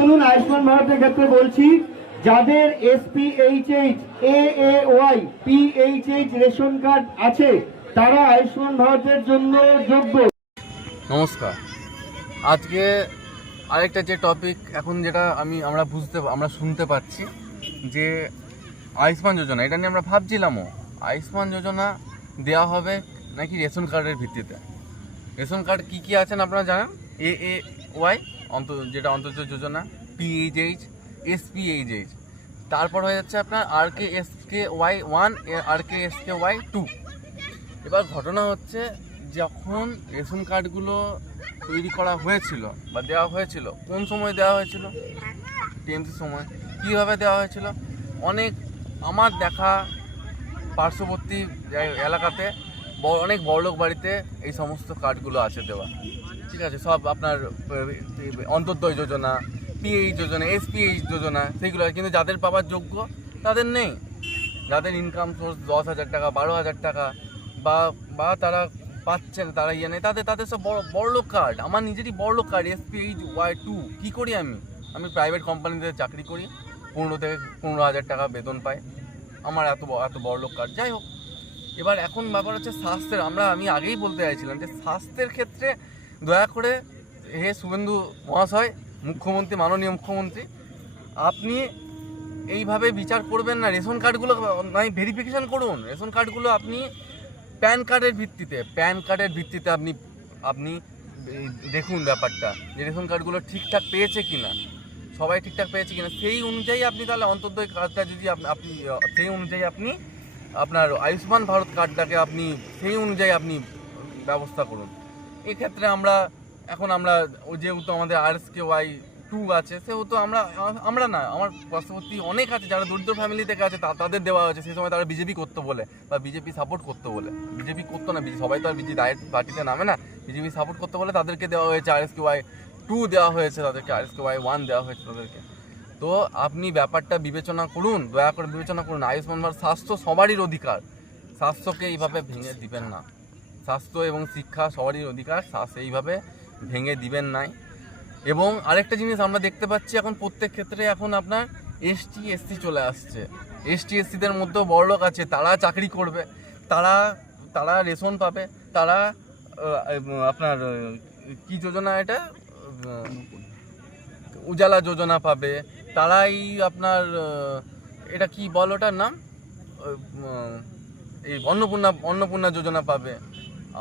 শুনুন, আয়ুষ্মান ভারতের ক্ষেত্রে বলছি, যাদের SPHH, AAY, PHH ration card আছে তারা আয়ুষ্মান ভারতের জন্য যোগ্য। নমস্কার। আজকে আরেকটা যে টপিক এখন যেটা আমরা শুনতে পাচ্ছি যে আয়ুষ্মান যোজনা, এটা নিয়ে আমরা ভাবছিলামও আয়ুষ্মান যোজনা দেওয়া হবে নাকি রেশন কার্ডের ভিত্তিতে। রেশন কার্ড কী কী আছেন আপনারা জানেন? AAY যেটা অন্তর্জাতীয় যোজনা, PHH, SPHH, তারপর হয়ে যাচ্ছে আপনার RKSKY 1, RKSKY 2। এবার ঘটনা হচ্ছে, যখন রেশন কার্ডগুলো তৈরি করা হয়েছিল বা দেওয়া হয়েছিল, কোন সময় দেওয়া হয়েছিল? টিএমসি সময়। কীভাবে দেওয়া হয়েছিল? আমার দেখা পার্শ্ববর্তী এলাকাতে অনেক বড়লোক বাড়িতে এই সমস্ত কার্ডগুলো আছে দেওয়া, ঠিক আছে? সব আপনার অন্তর্দয় যোজনা, PH যোজনা, SPH যোজনা, সেইগুলো। কিন্তু যাদের পাওয়ার যোগ্য তাদের নেই। যাদের ইনকাম সোর্স 10,000 টাকা, 12,000 টাকা বা তারা পাচ্ছেন, তারা নেই, তাদের সব বড়লোক কার্ড। আমার নিজেরই বড়লোক কার্ড SPHY 2। কী করি আমি প্রাইভেট কোম্পানিতে চাকরি করি, 15,000 টাকা বেতন পাই, আমার এত বড়লোক কার্ড। যাই হোক, এবার এখন ব্যাপার হচ্ছে স্বাস্থ্যের। আমি আগেই বলতে চাইছিলাম যে স্বাস্থ্যের ক্ষেত্রে দয়া করে হে শুভেন্দু মহাশয়, মুখ্যমন্ত্রী, মাননীয় মুখ্যমন্ত্রী, আপনি এইভাবে বিচার করবেন না। রেশন কার্ডগুলো ভেরিফিকেশান করুন। রেশন কার্ডগুলো আপনি প্যান কার্ডের ভিত্তিতে আপনি দেখুন ব্যাপারটা, যে রেশন কার্ডগুলো ঠিকঠাক পেয়েছে কিনা, সবাই ঠিকঠাক পেয়েছে কিনা। সেই অনুযায়ী আপনি তাহলে অন্তর্দয় কার্ডটা যদি আপনি সেই অনুযায়ী আপনি আপনার আয়ুষ্মান ভারত কার্ডটাকে সেই অনুযায়ী আপনি ব্যবস্থা করুন। এক্ষেত্রে আমরা যেহেতু আমাদের RSKY 2 আছে, সেহেতু আমরা না, আমার পার্শ্ববর্তী অনেক আছে যারা দরিদ্র ফ্যামিলি থেকে আছে, তাদের দেওয়া হয়েছে। সেই সময় তারা বিজেপি করতো বলে বা বিজেপি সাপোর্ট করতো বলে, বিজেপি করতো না, সবাই তো আর ডাইরেক্ট পার্টিতে নামে না, বিজেপি সাপোর্ট করতে বলে তাদেরকে দেওয়া হয়েছে RSKY 2 দেওয়া হয়েছে, তাদেরকে RSKY 1 দেওয়া হয়েছে তাদেরকে। তো আপনি ব্যাপারটা বিবেচনা করুন, দয়া করে বিবেচনা করুন। আয়ুষ্মান ভারত, স্বাস্থ্য সবারই অধিকার, স্বাস্থ্যকে এইভাবে ভেঙে দিবেন না। স্বাস্থ্য এবং শিক্ষা সবারই অধিকার, এইভাবে ভেঙে দিবেন নাই। এবং আরেকটা জিনিস আমরা দেখতে পাচ্ছি, এখন প্রত্যেক ক্ষেত্রে এখন আপনার ST SC চলে আসছে। ST SCদের মধ্যেও বড়লোক আছে, তারা চাকরি করবে, তারা রেশন পাবে, তারা আপনার কি যোজনা, এটা উজালা যোজনা পাবে, তারাই আপনার এটা কি বল, ওটার নাম এই অন্নপূর্ণা যোজনা পাবে।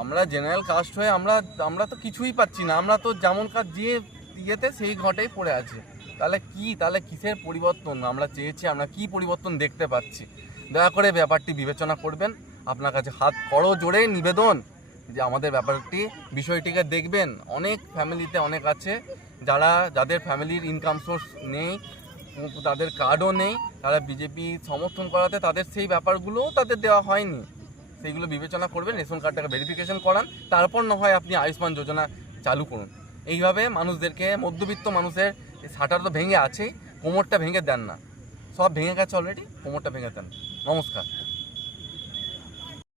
আমরা জেনারেল কাস্ট হয়ে আমরা তো কিছুই পাচ্ছি না। আমরা তো যেমন কাজ যে ইয়েতে সেই ঘটেই পড়ে আছি। তাহলে কিসের পরিবর্তন আমরা চেয়েছি? আমরা কি পরিবর্তন দেখতে পাচ্ছি? দয়া করে ব্যাপারটি বিবেচনা করবেন। আপনার কাছে হাত করো জোরে নিবেদন যে আমাদের বিষয়টিকে দেখবেন। অনেক ফ্যামিলিতে অনেক আছে যাদের ফ্যামিলির ইনকাম সোর্স নেই, তাদের কার্ডও নেই, তারা বিজেপি সমর্থন করাতে তাদের সেই ব্যাপারগুলোও তাদের দেওয়া হয়নি। সেইগুলো বিবেচনা করবেন, রেশন কার্ডটাকে ভেরিফিকেশন করান, তারপর না হয় আপনি আয়ুষ্মান যোজনা চালু করুন। এইভাবে মানুষদেরকে, মধ্যবিত্ত মানুষের শাটার তো ভেঙে আছেই, কোমরটা ভেঙে দেন না। সব ভেঙে গেছে অলরেডি, কোমরটা ভেঙে দেন। নমস্কার।